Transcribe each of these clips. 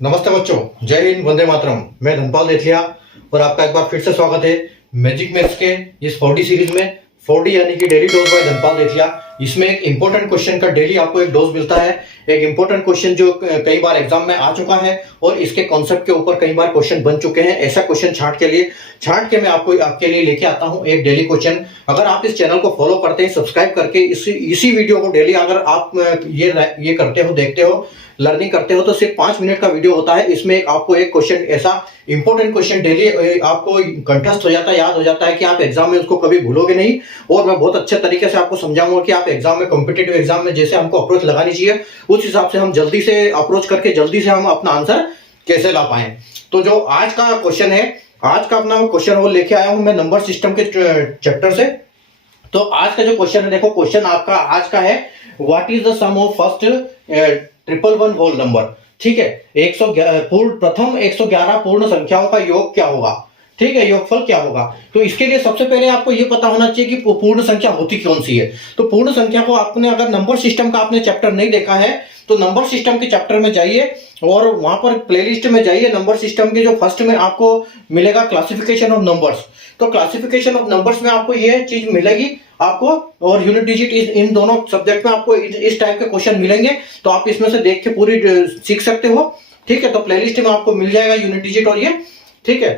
नमस्ते बच्चों, जय हिंद, वंदे मातरम। मैं धनपाल देथिया और आपका एक बार फिर से स्वागत है मैजिक मैथ्स के इस 4D सीरीज में। 4D यानी कि डेली डोज बाय धनपाल देथिया। इसमें एक इंपॉर्टेंट क्वेश्चन का डेली आपको एक डोज मिलता है। एक इंपॉर्टेंट क्वेश्चन जो कई बार एग्जाम में आ चुका है और इसके कॉन्सेप्ट के ऊपर कई बार क्वेश्चन बन चुके हैं। ऐसा क्वेश्चन छांट के मैं आपके लिए लेके आता हूं एक डेली क्वेश्चन। अगर आप इस चैनल को फॉलो करते हैं, सब्सक्राइब करके इसी वीडियो को डेली अगर आप ये करते हो, देखते हो, लर्निंग करते हो, तो सिर्फ 5 मिनट का वीडियो होता है। इसमें आपको एक क्वेश्चन, ऐसा इंपॉर्टेंट क्वेश्चन डेली आपको कंठस्थ हो जाता है, याद हो जाता है कि आप एग्जाम में उसको कभी भूलोगे नहीं। और मैं बहुत अच्छे तरीके से आपको समझाऊंगा कि आप एग्जाम में, कॉम्पिटेटिव एग्जाम में जैसे हमको अप्रोच लगानी चाहिए, उस हिसाब से हम जल्दी से अप्रोच करके जल्दी से हम अपना आंसर कैसे ला पाए। तो जो आज का क्वेश्चन है, आज का अपना क्वेश्चन वो लेके आया हूं मैं नंबर सिस्टम के चैप्टर से। तो आज का जो क्वेश्चन है, देखो क्वेश्चन आपका आज का है, what is the sum of first 111 whole number. ठीक है, 111 प्रथम 111 पूर्ण संख्याओं का योग क्या होगा। ठीक है, योगफल क्या होगा। तो इसके लिए सबसे पहले आपको यह पता होना चाहिए कि पूर्ण संख्या होती कौन सी है। तो पूर्ण संख्या को आपने, अगर नंबर सिस्टम का आपने चैप्टर नहीं देखा है तो नंबर सिस्टम के चैप्टर में जाइए और वहां पर प्लेलिस्ट में जाइए। नंबर सिस्टम के जो फर्स्ट में आपको मिलेगा क्लासिफिकेशन ऑफ नंबर्स। तो क्लासिफिकेशन ऑफ नंबर्स में आपको यह चीज मिलेगी आपको, और यूनिट डिजिट इन दोनों सब्जेक्ट में आपको इस टाइप के क्वेश्चन मिलेंगे। तो आप इसमें से देख के पूरी सीख सकते हो। ठीक है, तो प्लेलिस्ट में आपको मिल जाएगा यूनिट डिजिट और ये। ठीक है,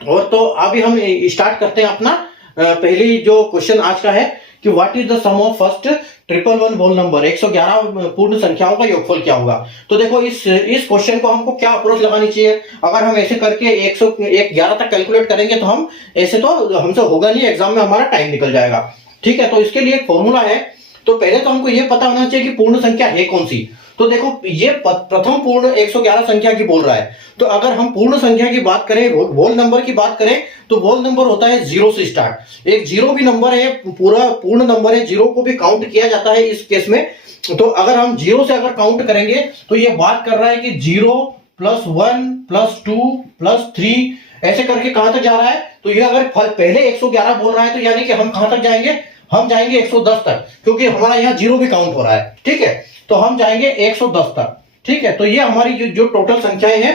और तो अभी हम स्टार्ट करते हैं अपना पहली जो क्वेश्चन आज का है कि what is the sum of first 111 whole number. 111 पूर्ण संख्याओं का योगफल क्या होगा। तो देखो इस क्वेश्चन को हमको क्या अप्रोच लगानी चाहिए। अगर हम ऐसे करके 111 तक कैलकुलेट करेंगे तो हम ऐसे तो हमसे होगा नहीं, एग्जाम में हमारा टाइम निकल जाएगा। ठीक है, तो इसके लिए एक फॉर्मूला है। तो पहले तो हमको ये पता होना चाहिए कि पूर्ण संख्या है कौन सी। तो देखो ये प्रथम पूर्ण 111 संख्या की बोल रहा है। तो अगर हम पूर्ण संख्या की बात करें, होल नंबर की बात करें, तो होल नंबर होता है 0 से स्टार्ट। एक 0 भी नंबर है, पूरा पूर्ण नंबर है, 0 को भी काउंट किया जाता है इस केस में। तो अगर हम 0 से अगर काउंट करेंगे तो ये बात कर रहा है कि 0 + 1 + 2 + 3 ऐसे करके कहां तक जा रहा है। तो ये अगर पहले 111 बोल रहा है तो यानी कि हम कहां तक जाएंगे, हम जाएंगे 110 तक, क्योंकि हमारा यहाँ 0 भी काउंट हो रहा है। ठीक है, तो हम जाएंगे 110 तक। ठीक है, तो ये हमारी जो टोटल संख्याएं हैं,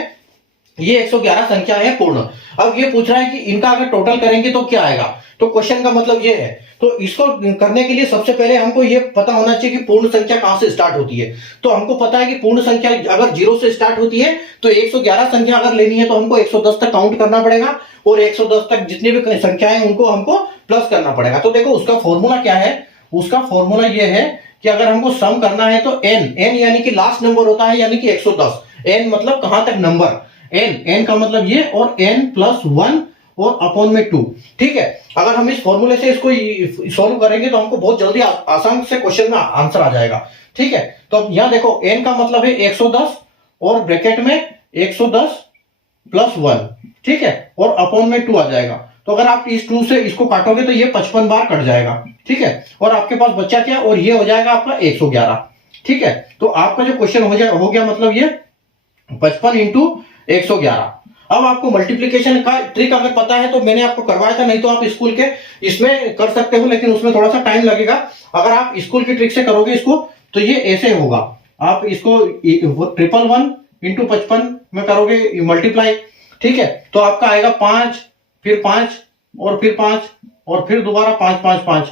ये 111 संख्या है पूर्ण। अब ये पूछ रहा है कि इनका अगर टोटल करेंगे तो क्या आएगा। तो क्वेश्चन का मतलब ये है। तो इसको करने के लिए सबसे पहले हमको ये पता होना चाहिए कि पूर्ण संख्या कहां से स्टार्ट होती है। तो हमको पता है कि पूर्ण संख्या अगर 0 से स्टार्ट होती है तो 111 संख्या अगर लेनी है तो हमको 110 तक काउंट करना पड़ेगा, और 110 तक जितनी भी संख्याएं हैं उनको हमको प्लस करना पड़ेगा। तो देखो उसका फॉर्मूला क्या है। उसका फॉर्मूला ये है कि अगर हमको सम करना है तो n यानी कि लास्ट नंबर होता है, यानी कि 110। n मतलब कहां तक नंबर, n का मतलब ये, और n + 1 और अपॉन में 2। ठीक है, अगर हम इस फॉर्मूले से इसको सॉल्व करेंगे तो हमको बहुत जल्दी आसान से क्वेश्चन में आंसर आ जाएगा। ठीक है, तो अब यहां देखो n का मतलब है 110 और ब्रैकेट में 110 + 1। ठीक है, और अपॉन में 2 आ जाएगा। तो अगर आप इस 2 से इसको काटोगे तो ये 55 बार कट जाएगा। ठीक है, और आपके पास बच्चा क्या, और ये हो जाएगा आपका 111। ठीक है, तो आपका जो क्वेश्चन हो गया मतलब ये 55 × 111। अब आपको मल्टीप्लीकेशन का ट्रिक अगर पता है तो मैंने आपको करवाया था, नहीं तो आप स्कूल के इसमें कर सकते हो, लेकिन उसमें थोड़ा सा टाइम लगेगा। अगर आप स्कूल की ट्रिक से करोगे इसको तो ये ऐसे होगा। आप इसको 111 × 55 में करोगे मल्टीप्लाई। ठीक है, तो आपका आएगा 5, फिर 5 और फिर 5 और फिर दोबारा 5 5 5।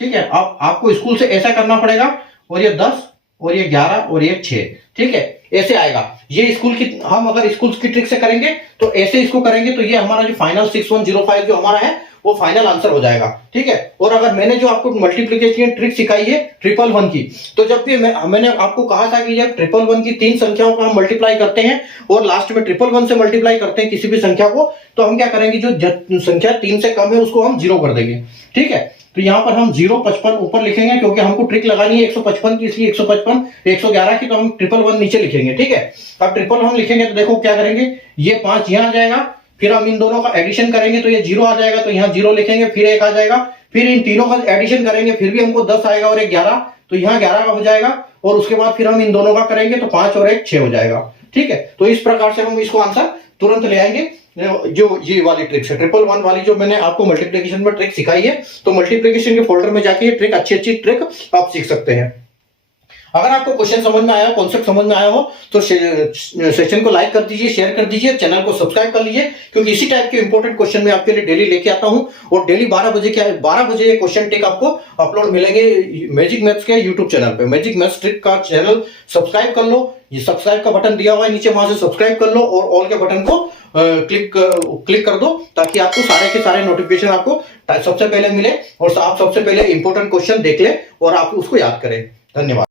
ठीक है, अब आपको स्कूल से ऐसा करना पड़ेगा, और ये 10 और ये 11 और ये 6। ठीक है, ऐसे आएगा। ये स्कूल की, हम अगर स्कूल की ट्रिक से करेंगे तो ऐसे इसको करेंगे तो ये हमारा जो फाइनल 6105 जो हमारा है वो फाइनल आंसर हो जाएगा। ठीक है, और अगर मैंने जो आपको मल्टीप्लिकेशन ट्रिक सिखाई है 111 की, तो जब भी मैंने आपको कहा था कि जब 111 की 3 संख्याओं को हम मल्टीप्लाई करते हैं और लास्ट में 111 से मल्टीप्लाई करते हैं किसी भी संख्या को, तो हम क्या करेंगे, जो संख्या 3 से कम है उसको हम 0 कर देंगे। ठीक है, तो यहां पर हम 055 ऊपर लिखेंगे, क्योंकि हमको ट्रिक लगानी है 155 की, इसलिए 155, 111 की तो हम 111 नीचे लिखेंगे। ठीक है, अब 111 हम लिखेंगे तो देखो क्या करेंगे, ये 5 यहां आ जाएगा, फिर हम इन दोनों का एडिशन करेंगे तो ये 0 आ जाएगा, तो यहाँ 0 लिखेंगे, फिर 1 आ जाएगा, फिर इन तीनों का एडिशन करेंगे, फिर भी हमको 10 आएगा और 1 11, तो यहाँ 11 का हो जाएगा, और उसके बाद फिर हम इन दोनों का करेंगे तो 5 और 1 6 हो जाएगा। ठीक है, तो इस प्रकार से हम इसको आंसर तुरंत ले आएंगे। जो ये वाली ट्रिक है 111 वाली जो मैंने आपको मल्टीप्लिकेशन में ट्रिक सिखाई है, तो मल्टीप्लिकेशन के फोल्डर में जाके ये ट्रिक, अच्छी ट्रिक आप सीख सकते हैं। अगर आपको क्वेश्चन समझ में आया, कॉन्सेप्ट समझ में आया हो तो सेशन को लाइक कर दीजिए, शेयर कर दीजिए, चैनल को सब्सक्राइब कर लीजिए, क्योंकि इसी टाइप के इंपॉर्टेंट क्वेश्चन मैं आपके लिए डेली लेके आता हूं। और डेली 12 बजे ये क्वेश्चन टेक आपको अपलोड मिलेंगे मैजिक मैथ्स के यूट्यूब चैनल पे। मैजिक मैथ्स ट्रिक का चैनल सब्सक्राइब कर लो, ये सब्सक्राइब का बटन दिया हुआ है नीचे, वहां से सब्सक्राइब कर लो और ऑल के बटन को क्लिक कर दो, ताकि आपको सारे के सारे नोटिफिकेशन आपको सबसे पहले मिले और आप सबसे पहले इंपॉर्टेंट क्वेश्चन देख ले और आप उसको याद करें। धन्यवाद।